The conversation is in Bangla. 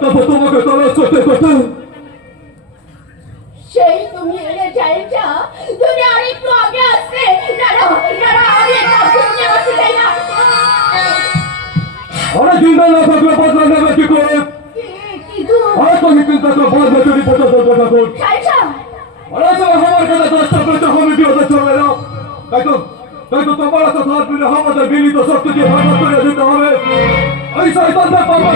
তারপর তোমাকে তলাশ করতে করতে সেই তুমি এলে চাইটা যদি আরেকটু আগে আসতে আমি এটা বুঝতে পারছি না। অনেক চিন্তা না থাকলে বদলা নেবে কি করে? হয়তো কিন্তু একটা বদলা যদি পর্যন্ত থাকুন আমার কাছে 10টা পেতে হবে বিরোধে চলে না। তাই তো তোমার একটা সাথ মিলে আমাদের মিলিত শক্তি দিয়ে ভাগ করে দিতে হবে। এই শয়তানদের পাপা